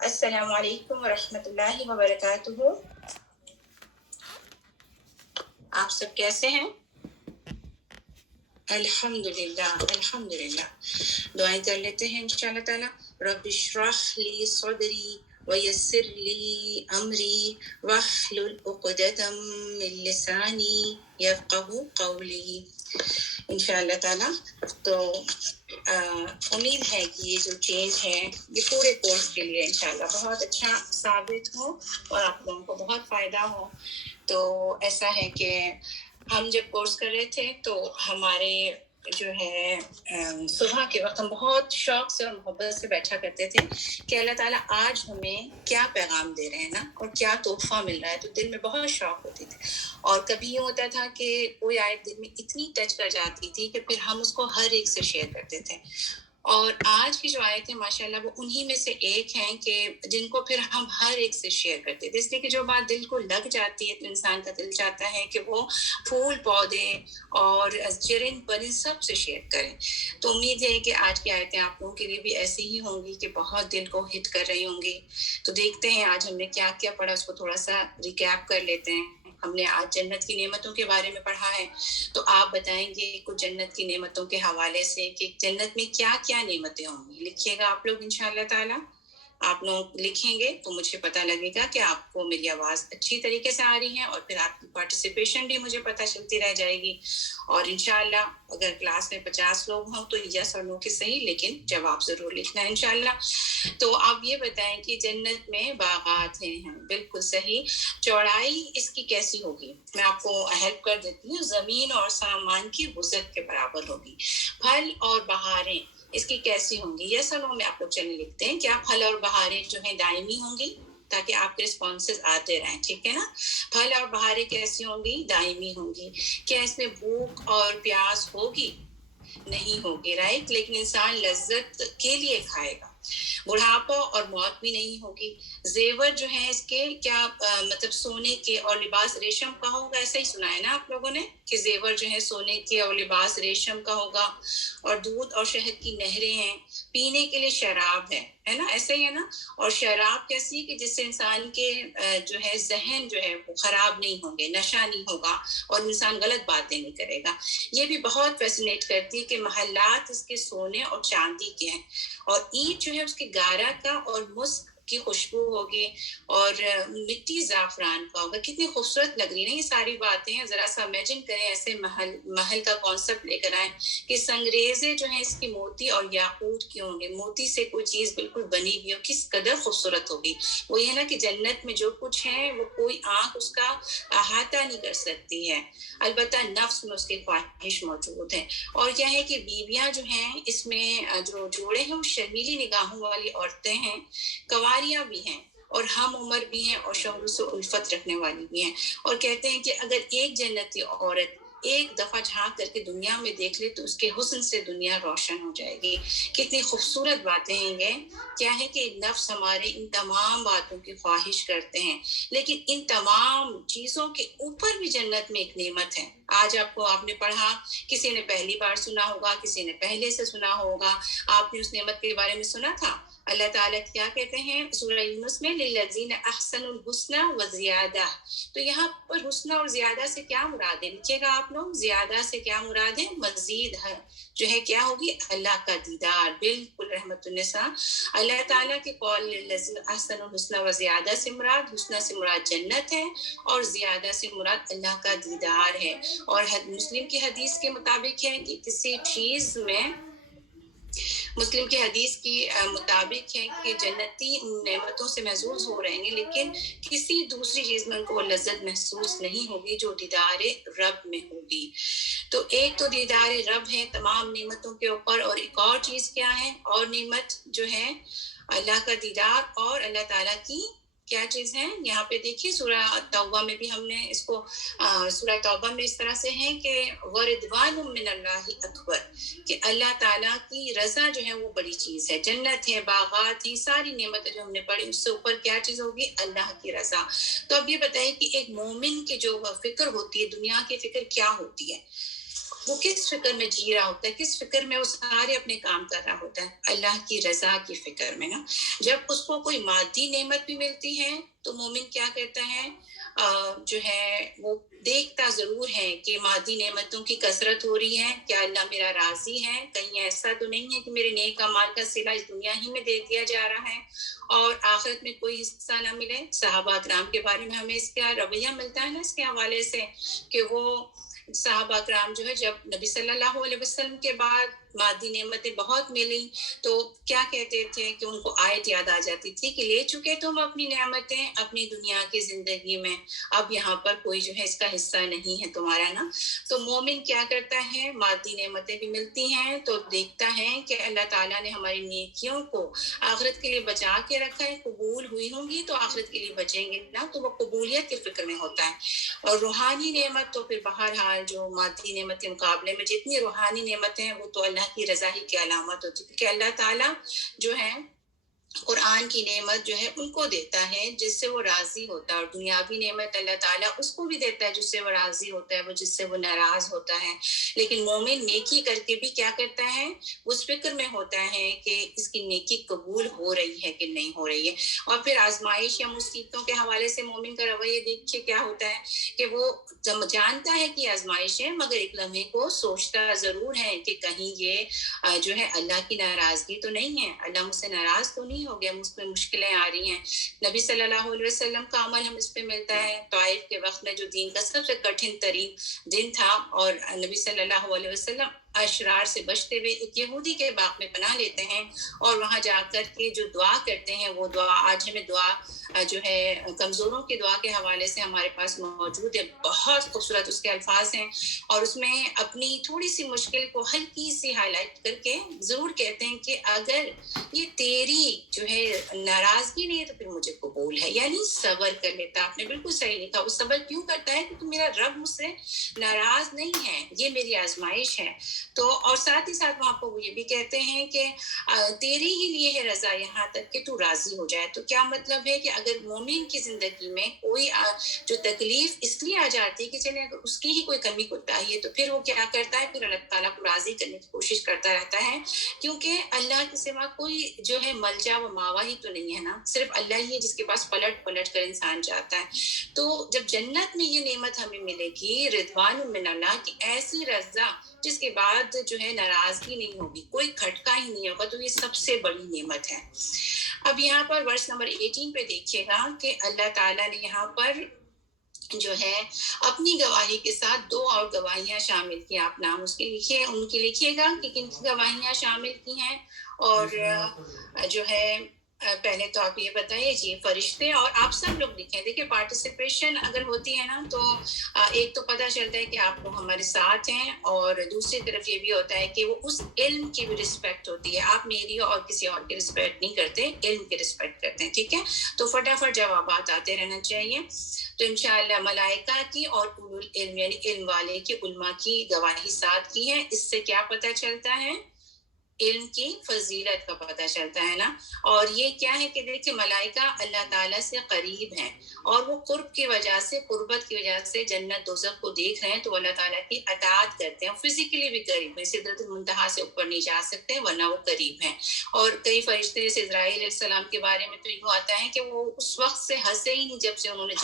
السلام علیکم ورحمۃ اللہ وبرکاتہ. آپ سب کیسے ہیں؟ الحمدللہ الحمدللہ. دعائیں کر لیتے ہیں انشاءاللہ تعالی. رب اشرح لی صدری ویسر لی امری واحلل عقدۃ من لسانی یفقہوا قولی انشاءاللہ تعالی. تو امید ہے کہ یہ جو چینج ہے یہ پورے کورس کے لیے انشاءاللہ بہت اچھا ثابت ہو اور آپ لوگوں کو بہت فائدہ ہو. تو ایسا ہے کہ ہم جب کورس کر رہے تھے تو ہمارے جو ہے صبح کے وقت ہم بہت شوق سے اور محبت سے بیٹھا کرتے تھے کہ اللہ تعالیٰ آج ہمیں کیا پیغام دے رہے ہیں نا اور کیا تحفہ مل رہا ہے. تو دل میں بہت شوق ہوتی تھی اور کبھی یہ ہوتا تھا کہ کوئی آیت دل میں اتنی ٹچ کر جاتی تھی کہ پھر ہم اس کو ہر ایک سے شیئر کرتے تھے. اور آج کی جو آیتیں ماشاءاللہ وہ انہی میں سے ایک ہیں کہ جن کو پھر ہم ہر ایک سے شیئر کرتے تھے. اس لیے کہ جو بات دل کو لگ جاتی ہے تو انسان کا دل چاہتا ہے کہ وہ پھول پودے اور چرند پرند سب سے شیئر کریں. تو امید ہے کہ آج کی آیتیں آپ لوگوں کے لیے بھی ایسی ہی ہوں گی کہ بہت دل کو ہٹ کر رہی ہوں گی. تو دیکھتے ہیں آج ہم نے کیا کیا پڑھا, اس کو تھوڑا سا ریکیپ کر لیتے ہیں. ہم نے آج جنت کی نعمتوں کے بارے میں پڑھا ہے. تو آپ بتائیں گے کچھ جنت کی نعمتوں کے حوالے سے کہ جنت میں کیا کیا نعمتیں ہوں گی. لکھیے گا آپ لوگ انشاءاللہ تعالی. آپ لوگ لکھیں گے تو مجھے پتہ لگے گا کہ آپ کو میری آواز اچھی طریقے سے آ رہی ہے اور پھر آپ کی پارٹیسپیشن بھی مجھے پتہ چلتی رہ جائے گی. اور انشاءاللہ اگر کلاس میں 50 لوگ ہوں تو یس اور نو کے صحیح, لیکن جواب ضرور لکھنا ہے انشاءاللہ. تو آپ یہ بتائیں کہ جنت میں باغات ہیں. بالکل صحیح. چوڑائی اس کی کیسی ہوگی؟ میں آپ کو ہیلپ کر دیتی ہوں. زمین اور سامان کی وسعت کے برابر ہوگی. پھل اور بہاریں اس کی کیسی ہوں گی؟ یس اور نو میں آپ لوگ چلے لکھتے ہیں. کیا پھل اور بہاریں جو ہیں دائمی ہوں گی؟ تاکہ آپ کے رسپانسز آتے رہیں, ٹھیک ہے نا. پھل اور بہاریں کیسی ہوں گی؟ دائمی ہوں گی. کیا اس میں بھوک اور پیاس ہوگی؟ نہیں ہوگی, رائٹ. لیکن انسان لذت کے لیے کھائے گا. بڑھاپا اور موت بھی نہیں ہوگی. زیور جو ہے اس کے کیا مطلب سونے کے اور لباس ریشم کا ہوگا؟ ایسا ہی سنا ہے نا آپ لوگوں نے کہ زیور جو ہے سونے کے اور لباس ریشم کا ہوگا. اور دودھ اور شہد کی نہریں ہیں. پینے کے لیے شراب ہے نا, ایسا ہی ہے نا. اور شراب کیسی ہے کہ جس سے انسان کے جو ہے ذہن جو ہے وہ خراب نہیں ہوں گے, نشہ نہیں ہوگا اور انسان غلط باتیں نہیں کرے گا. یہ بھی بہت فیسنیٹ کرتی ہے کہ محلات اس کے سونے اور چاندی کے ہیں. اور اینٹ جو ہے اس کے گارا کا اور مسک کی خوشبو ہوگی اور مٹی زعفران کا ہوگا. کتنی خوبصورت لگ رہی ہے نا یہ ساری باتیں. ذرا سا امیجن کریں ایسے محل کا کانسیپٹ لے کر آئیں کہ سنگریزے جو ہیں اس کی موتی اور یاقوت کی ہوں گے. موتی سے کوئی چیز بالکل بنی ہوئی ہو, کس قدر خوبصورت ہوگی. وہ یہ ہے نا کہ جنت میں جو کچھ ہے وہ کوئی آنکھ اس کا احاطہ نہیں کر سکتی ہے. البتہ نفس میں اس کے خواہش موجود ہے. اور کیا ہے کہ بیویاں جو ہیں اس میں جو جوڑے ہیں وہ شرمیلی نگاہوں والی عورتیں ہیں, کنواریاں بھی ہیں اور ہم عمر بھی ہیں اور شوہر سے الفت رکھنے والی بھی ہیں. اور کہتے ہیں کہ اگر ایک جنتی عورت ایک دفعہ جھانک کر کے دنیا میں دیکھ لے تو اس کے حسن سے دنیا روشن ہو جائے گی. کتنی خوبصورت باتیں ہیں یہ. کیا ہے کہ نفس ہمارے ان تمام باتوں کی خواہش کرتے ہیں, لیکن ان تمام چیزوں کے اوپر بھی جنت میں ایک نعمت ہے. آج آپ نے پڑھا, کسی نے پہلی بار سنا ہوگا, کسی نے پہلے سے سنا ہوگا. آپ نے اس نعمت کے بارے میں سنا تھا. اللہ تعالیٰ کیا کہتے ہیں سورہ یونس میں, للذین احسنوا الحسنى وزیادہ. تو یہاں پر حسنہ اور زیادہ سے کیا مراد ہے؟ لکھیے گا آپ لوگ. زیادہ سے کیا مراد ہے؟ مزید ہے جو ہے کیا ہوگی؟ اللہ کا دیدار. بالکل رحمت النساء. اللہ تعالیٰ کے قول للذین احسنوا الحسنى وزیادہ سے مراد, حسنہ سے مراد جنت ہے اور زیادہ سے مراد اللہ کا دیدار ہے. اور مسلم کی حدیث کے مطابق ہے کہ کسی چیز میں, مسلم کی حدیث کی مطابق ہے کہ جنتی ان نعمتوں سے محظوظ ہو رہیں گے لیکن کسی دوسری چیز میں ان کو لذت محسوس نہیں ہوگی جو دیدار رب میں ہوگی. تو ایک تو دیدار رب ہے تمام نعمتوں کے اوپر, اور ایک اور چیز کیا ہے, اور نعمت جو ہے اللہ کا دیدار اور اللہ تعالیٰ کی کیا چیز ہے. یہاں پہ دیکھیے سورہ توبہ میں بھی ہم نے اس کو سورہ توبہ میں اس طرح سے ہے کہ وَرِضْوَانٌ مِّنَ اللَّهِ اکبر, کہ اللہ تعالیٰ کی رضا جو ہے وہ بڑی چیز ہے. جنت ہے, باغات ہیں, ساری نعمتیں جو ہم نے پڑھی اس سے اوپر کیا چیز ہوگی؟ اللہ کی رضا. تو اب یہ بتائیے کہ ایک مومن کی جو فکر ہوتی ہے, دنیا کی فکر کیا ہوتی ہے؟ وہ کس فکر میں جی رہا ہوتا ہے, کس فکر میں وہ سارے اپنے کام کر رہا ہوتا ہے, اللہ کی رضا کی فکر میں نا. جب اس کو کوئی مادی نعمت بھی ملتی ہے تو مومن کیا کہتا ہے, جو ہے وہ دیکھتا ضرور ہے کہ مادی نعمتوں کی کثرت ہو رہی ہے, کیا اللہ میرا راضی ہے, کہیں ایسا تو نہیں ہے کہ میرے نیک اعمال کا صلہ اس دنیا ہی میں دے دیا جا رہا ہے اور آخرت میں کوئی حصہ نہ ملے. صحابہ کرام کے بارے میں ہمیں اس کا رویہ ملتا ہے نا اس کے حوالے سے کہ وہ صحابہ کرام جو ہے جب نبی صلی اللہ علیہ وسلم کے بعد مادی نعمتیں بہت ملی تو کیا کہتے تھے کہ ان کو آیت یاد آ جاتی تھی کہ لے چکے تم اپنی نعمتیں اپنی دنیا کی زندگی میں, اب یہاں پر کوئی جو ہے اس کا حصہ نہیں ہے تمہارا نا. تو مومن کیا کرتا ہے, مادی نعمتیں بھی ملتی ہیں تو دیکھتا ہے کہ اللہ تعالیٰ نے ہماری نیکیوں کو آخرت کے لیے بچا کے رکھا ہے, قبول ہوئی ہوں گی تو آخرت کے لیے بچیں گے نا, تو وہ قبولیت کے فکر میں ہوتا ہے. اور روحانی نعمت تو پھر بہرحال جو مادی نعمت کے مقابلے میں جتنی روحانی نعمتیں ہیں وہ تو اللہ کی رضا ہی کی علامت ہوتی ہے, کہ اللہ تعالیٰ جو ہے قرآن کی نعمت جو ہے ان کو دیتا ہے جس سے وہ راضی ہوتا ہے, اور دنیاوی نعمت اللہ تعالیٰ اس کو بھی دیتا ہے جس سے وہ راضی ہوتا ہے, وہ جس سے وہ ناراض ہوتا ہے. لیکن مومن نیکی کر کے بھی کیا کرتا ہے, اس فکر میں ہوتا ہے کہ اس کی نیکی قبول ہو رہی ہے کہ نہیں ہو رہی ہے. اور پھر آزمائش یا مصیبتوں کے حوالے سے مومن کا رویہ دیکھیے کیا ہوتا ہے کہ وہ جانتا ہے کہ آزمائش ہے مگر ایک لمحے کو سوچتا ضرور ہے کہ کہیں یہ جو ہے اللہ کی ناراضگی تو نہیں ہے, اللہ مجھ سے ناراض تو نہیں ہو گیا, مجھ پہ مشکلیں آ رہی ہیں. نبی صلی اللہ علیہ وسلم کا عمل ہم اس پہ ملتا ہے, طائف کے وقت میں جو دین کا سب سے کٹھن ترین دن تھا اور نبی صلی اللہ علیہ وسلم اشرار سے بچتے ہوئے ایک یہودی کے باغ میں پناہ لیتے ہیں اور وہاں جا کر کے جو دعا کرتے ہیں وہ دعا آج ہمیں دعا جو ہے کمزوروں کی دعا کے حوالے سے ہمارے پاس موجود ہے, بہت خوبصورت اس کے الفاظ ہیں اور اس میں اپنی تھوڑی سی مشکل کو ہلکی سی ہائی لائٹ کر کے ضرور کہتے ہیں کہ اگر یہ تیری جو ہے ناراضگی نہیں ہے تو پھر مجھے قبول ہے, یعنی صبر کر لیتا. آپ نے بالکل صحیح لکھا, وہ صبر کیوں کرتا ہے کہ میرا رب مجھ سے ناراض نہیں ہے, یہ میری آزمائش ہے. تو اور ساتھ ہی ساتھ وہاں پر وہ یہ بھی کہتے ہیں کہ تیری ہی لیے ہے رضا یہاں تک کہ تو راضی ہو جائے. تو کیا مطلب ہے کہ اگر مومن کی زندگی میں کوئی جو تکلیف اس لیے آ جاتی ہے کہ چلے اگر اس کی ہی کوئی کمی کوتاہی ہے تو پھر وہ کیا کرتا ہے, پھر اللہ تعالیٰ کو راضی کرنے کی کوشش کرتا رہتا ہے, کیونکہ اللہ کے سوا کوئی جو ہے ملجا و ماوا ہی تو نہیں ہے نا, صرف اللہ ہی ہے جس کے پاس پلٹ پلٹ کر انسان جاتا ہے. تو جب جنت میں یہ نعمت ہمیں ملے گی رضوان من اللہ کی, ایسی رضا جس کے بعد جو ہے ناراضگی نہیں ہوگی, کوئی کھٹکا ہی نہیں ہوگا, تو یہ سب سے بڑی نعمت ہے. اب یہاں پر ورس نمبر 18 پہ دیکھیے گا کہ اللہ تعالیٰ نے یہاں پر جو ہے اپنی گواہی کے ساتھ 2 اور گواہیاں شامل کی. آپ نام اس کے لکھیے, ان کی لکھیے گا کہ کن کی گواہیاں شامل کی ہیں. اور جو ہے پہلے تو آپ یہ بتائیے جی فرشتے, اور آپ سب لوگ لکھیں. دیکھیں پارٹیسپیشن اگر ہوتی ہے نا تو ایک تو پتہ چلتا ہے کہ آپ لوگ ہمارے ساتھ ہیں, اور دوسری طرف یہ بھی ہوتا ہے کہ وہ اس علم کی بھی رسپیکٹ ہوتی ہے. آپ میری اور کسی اور کی رسپیکٹ نہیں کرتے, علم کی رسپیکٹ کرتے ہیں, ٹھیک ہے. تو فٹافٹ جوابات آتے رہنا چاہیے. تو انشاءاللہ ملائکہ کی اور اولو العلم یعنی علم والے کی علماء کی گواہی ساتھ کی ہے. اس سے کیا پتہ چلتا ہے, علم کی فضیلت کا پتہ چلتا ہے نا. اور یہ کیا ہے کہ دیکھیں ملائکہ اللہ تعالیٰ سے قریب ہیں اور وہ قرب کی وجہ سے, قربت کی وجہ سے جنت دوزخ کو دیکھ رہے ہیں تو اللہ تعالیٰ کی اطاعت کرتے ہیں. فزیکلی بھی قریب ہیں, سدرۃ المنتہا سے اوپر نہیں جا سکتے ورنہ وہ قریب ہیں. اور کئی فرشتے جیسے اسرائیل علیہ السلام کے بارے میں تو یوں آتا ہے کہ وہ اس وقت سے ہنسے ہی نہیں جب سے انہوں نے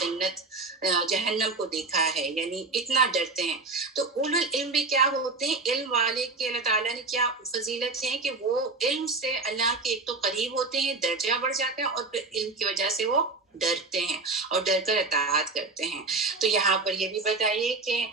جہنم کو دیکھا ہے, یعنی اتنا ڈرتے ہیں. تو اولو العلم بھی کیا ہوتے ہیں, علم والے کے اللہ تعالیٰ نے کیا فضیلت ہے کہ وہ علم سے اللہ کے ایک تو قریب ہوتے ہیں, درجہ بڑھ جاتا ہے, اور پھر علم کی وجہ سے وہ ڈرتے ہیں اور ڈر کر اطاعت کرتے ہیں. تو یہاں پر یہ بھی بتائیے کہ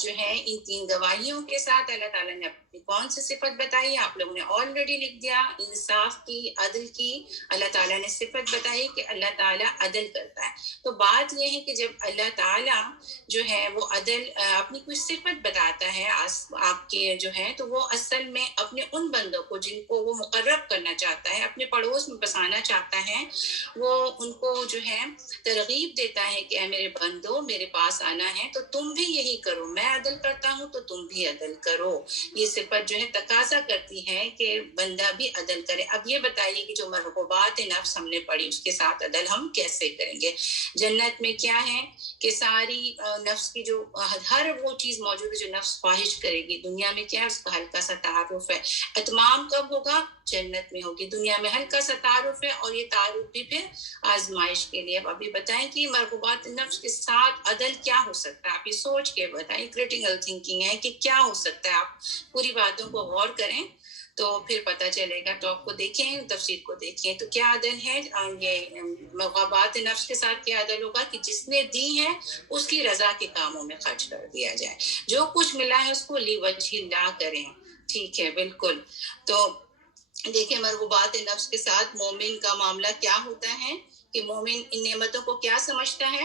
جو ہے ان 3 گواہیوں کے ساتھ اللہ تعالیٰ نے اپنی کون سی صفت بتائی, آپ لوگوں نے آلریڈی لکھ دیا, انصاف کی, عدل کی. اللہ تعالیٰ نے صفت بتائی کہ اللہ تعالیٰ عدل کرتا ہے. تو بات یہ ہے کہ جب اللہ تعالیٰ جو ہے وہ عدل اپنی کوئی صفت بتاتا ہے آپ کے جو ہے, تو وہ اصل میں اپنے ان بندوں کو جن کو وہ مقرب کرنا چاہتا ہے, اپنے پڑوس میں بسانا چاہتا ہے, وہ ان کو جو ہے ترغیب دیتا ہے کہ اے میرے بندو میرے پاس آنا ہے تو تم بھی یہی کرو, میں عدل کرتا ہوں تو تم بھی عدل کرو. یہ صفت جو ہے تقاضا کرتی ہے کہ بندہ بھی عدل کرے. اب یہ بتائیے کہ جو مرغوبات نفس ہم نے پڑھی اس کے ساتھ عدل ہم کیسے کریں گے؟ جنت میں کیا ہے کہ ساری نفس کی جو ہر وہ چیز موجود ہے جو نفس خواہش کرے گی. دنیا میں کیا ہے اس کا ہلکا سا تعارف ہے. اتمام کب ہوگا؟ جنت میں ہوگی. دنیا میں ہلکا سا تعارف ہے اور یہ تعارف بھی پھر آزمائش کے لیے. اب ابھی بتائیں کہ مرغوبات نفس کے ساتھ عدل کیا ہو سکتا ہے؟ آپ یہ سوچ کے بتائیں. کریٹیکل تھنکنگ ہے کہ کیا ہو سکتا ہے. آپ پوری باتوں کو غور کریں تو پھر پتہ چلے گا. ٹاپ کو دیکھیں, تفسیر کو دیکھیں. تو کیا عدل ہے؟ یہ مرغوبات نفس کے ساتھ کیا عدل ہوگا کہ جس نے دی ہے اس کی رضا کے کاموں میں خرچ کر دیا جائے. جو کچھ ملا ہے اس کو لیوجہ اللہ کریں. ٹھیک ہے, بالکل. تو دیکھیں مرغوبات نفس کے ساتھ مومن کا معاملہ کیا ہوتا ہے کہ مومن ان نعمتوں کو کیا سمجھتا ہے.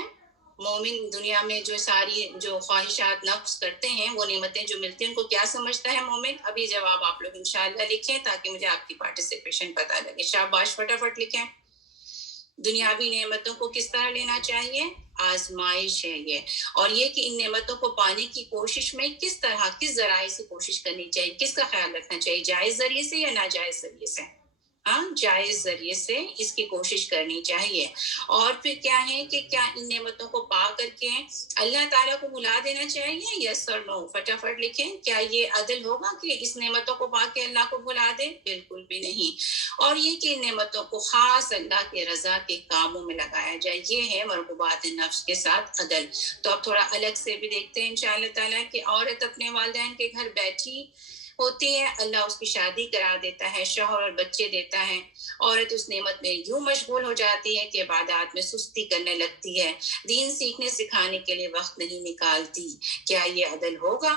مومن دنیا میں جو ساری جو خواہشات نفس کرتے ہیں وہ نعمتیں جو ملتی ہیں ان کو کیا سمجھتا ہے مومن؟ ابھی جواب آپ لوگ انشاءاللہ لکھیں تاکہ مجھے آپ کی پارٹیسپیشن پتہ لگے. شاباش, فٹافٹ لکھیں. دنیاوی نعمتوں کو کس طرح لینا چاہیے؟ آزمائش ہے یہ. اور یہ کہ ان نعمتوں کو پانے کی کوشش میں کس طرح کس ذرائع سے کوشش کرنی چاہیے, کس کا خیال رکھنا چاہیے, جائز ذریعے سے یا ناجائز ذریعے سے؟ ہاں, جائز ذریعے سے اس کی کوشش کرنی چاہیے. اور پھر کیا ہے کہ کیا ان نعمتوں کو پا کر کے اللہ تعالیٰ کو بھلا دینا چاہیے؟ یس اور نو, فٹافٹ لکھیں. کیا یہ عدل ہوگا کہ اس نعمتوں کو پا کے اللہ کو بھلا دے؟ بالکل بھی نہیں. اور یہ کہ ان نعمتوں کو خاص اللہ کے رضا کے کاموں میں لگایا جائے, یہ ہے مرغوبات نفس کے ساتھ عدل. تو اب تھوڑا الگ سے بھی دیکھتے ہیں انشاءاللہ تعالیٰ کہ عورت اپنے والدین کے گھر بیٹھی ہوتی ہے, اللہ اس کی شادی کرا دیتا ہے, شوہر اور بچے دیتا ہے. عورت اس نعمت میں یوں مشغول ہو جاتی ہے کہ عبادات میں سستی کرنے لگتی ہے, دین سیکھنے سکھانے کے لیے وقت نہیں نکالتی. کیا یہ عدل ہوگا؟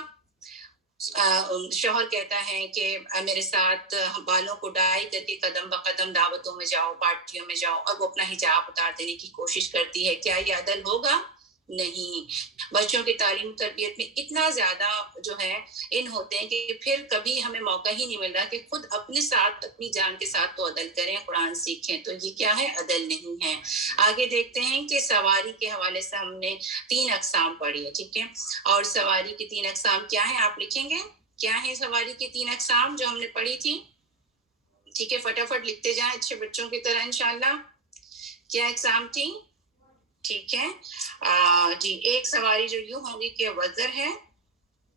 شوہر کہتا ہے کہ میرے ساتھ بالوں کو ڈائی کر کے قدم بقدم دعوتوں میں جاؤ, پارٹیوں میں جاؤ, اور وہ اپنا حجاب اتار دینے کی کوشش کرتی ہے. کیا یہ عدل ہوگا؟ نہیں. بچوں کی تعلیم تربیت میں اتنا زیادہ جو ہے ان ہوتے ہیں کہ پھر کبھی ہمیں موقع ہی نہیں مل رہا کہ خود اپنے ساتھ اپنی جان کے ساتھ تو عدل کریں, قرآن سیکھیں. تو یہ کیا ہے؟ عدل نہیں ہے. آگے دیکھتے ہیں کہ سواری کے حوالے سے ہم نے 3 اقسام پڑھی ہے. ٹھیک ہے, اور سواری کی 3 اقسام کیا ہیں آپ لکھیں گے؟ کیا ہے سواری کی 3 اقسام جو ہم نے پڑھی تھی؟ ٹھیک ہے, فٹافٹ لکھتے جائیں اچھے بچوں کی طرح انشاءاللہ. کیا اقسام تھی؟ ٹھیک ہے جی, ایک سواری جو یوں ہوگی کہ وزر ہے,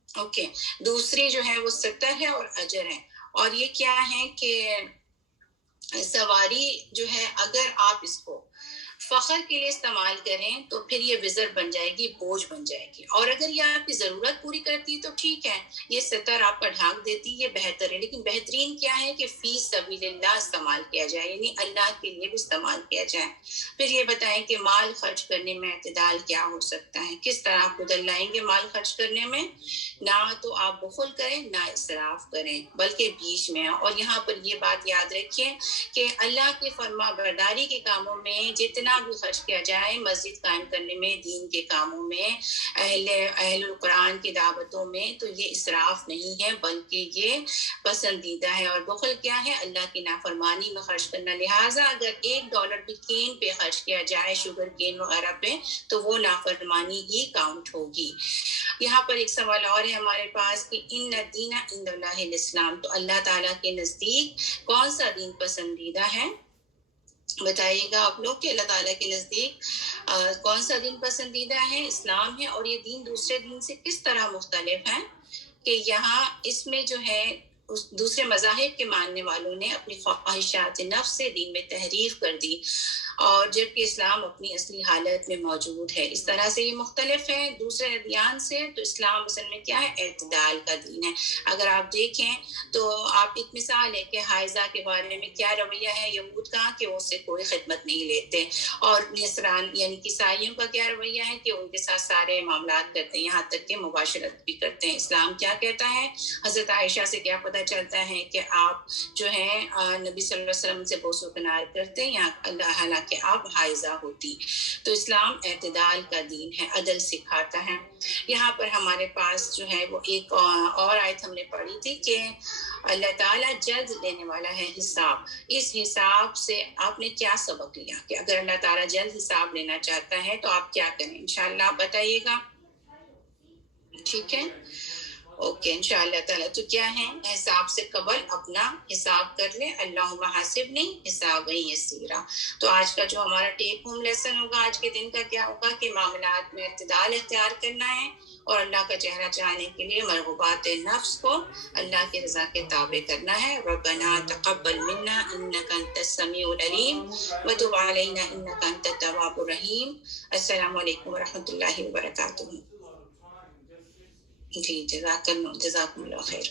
اوکے. دوسری جو ہے وہ ستر ہے اور اجر ہے. اور یہ کیا ہے کہ سواری جو ہے اگر آپ اس کو فخر کے لیے استعمال کریں تو پھر یہ وزر بن جائے گی, بوجھ بن جائے گی. اور اگر یہ آپ کی ضرورت پوری کرتی ہے تو ٹھیک ہے, یہ ستر آپ کا ڈھانک دیتی, یہ بہتر ہے. لیکن بہترین کیا ہے کہ فی سبیل اللہ استعمال کیا جائے, یعنی اللہ کے لیے بھی استعمال کیا جائے. پھر یہ بتائیں کہ مال خرچ کرنے میں اعتدال کیا ہو سکتا ہے, کس طرح آپ عدل لائیں گے مال خرچ کرنے میں؟ نہ تو آپ بخل کریں نہ اسراف کریں, بلکہ بیچ میں. اور یہاں پر یہ بات یاد رکھیں کہ اللہ کی فرما برداری کے کاموں میں جتنا بھی خرچ کیا جائے, مسجد قائم کرنے میں, دین کے کاموں میں, اہل القرآن کی دعوتوں میں, تو یہ اسراف نہیں ہے بلکہ یہ پسندیدہ ہے. اور بخل کیا ہے؟ اللہ کی نافرمانی میں خرچ کرنا. لہٰذا اگر $1 بھی کین پہ خرچ کیا جائے, شوگر کین وغیرہ پہ, تو وہ نافرمانی ہی کاؤنٹ ہوگی. یہاں پر ایک سوال اور ہے ہمارے پاس کہ ان الدین عند اللہ الاسلام, تو اللہ تعالیٰ کے نزدیک کون سا دین پسندیدہ ہے؟ بتائیے گا آپ لوگ کہ اللہ تعالیٰ کے نزدیک کون سا دین پسندیدہ ہے؟ اسلام ہے. اور یہ دین دوسرے دین سے کس طرح مختلف ہے کہ یہاں اس میں جو ہے دوسرے مذاہب کے ماننے والوں نے اپنی خواہشات نفس سے دین میں تحریف کر دی, اور جبکہ اسلام اپنی اصلی حالت میں موجود ہے. اس طرح سے یہ مختلف ہے دوسرے ادیان سے. تو اسلام اصل میں کیا ہے؟ اعتدال کا دین ہے. اگر آپ دیکھیں تو آپ ایک مثال ہے کہ حائضہ کے بارے میں کیا رویہ ہے یہود کا کہ اس سے کوئی خدمت نہیں لیتے, اور نصران یعنی عیسائیوں کا کیا رویہ ہے کہ ان کے ساتھ سارے معاملات کرتے ہیں, یہاں تک کہ مباشرت بھی کرتے ہیں. اسلام کیا کہتا ہے؟ حضرت عائشہ سے کیا پتہ چلتا ہے کہ آپ جو ہیں نبی صلی اللہ علیہ وسلم سے بوس و کنار کرتے ہیں, یا اللہ حالانکہ آپ حائضہ ہوتی. تو اسلام اعتدال کا دین ہے, عدل سکھاتا ہے. یہاں پر ہمارے پاس جو ہے وہ ایک اور آیت ہم نے پڑھی تھی کہ اللہ تعالیٰ جلد لینے والا ہے حساب. اس حساب سے آپ نے کیا سبق لیا کہ اگر اللہ تعالیٰ جلد حساب لینا چاہتا ہے تو آپ کیا کریں؟ انشاءاللہ بتائیے گا. ٹھیک ہے, اوکے انشاءاللہ تعالیٰ. تو کیا ہے، حساب سے قبل اپنا حساب کر لیں. اللہم حاسبنی حسابا یسیرا. تو آج کا جو ہمارا ٹیک ہوم لیسن ہوگا آج کے دن کا کیا ہوگا کہ معاملات میں اعتدال اختیار کرنا ہے اور اللہ کا چہرہ چاہنے کے لیے مرغوبات نفس کو اللہ کی رضا کے تابع کرنا ہے. ربنا تقبل منا انک انت السمیع العلیم وتب علینا انک انت التواب الرحیم. السلام علیکم ورحمۃ اللہ وبرکاتہ. جی جزاکم اللہ خیر.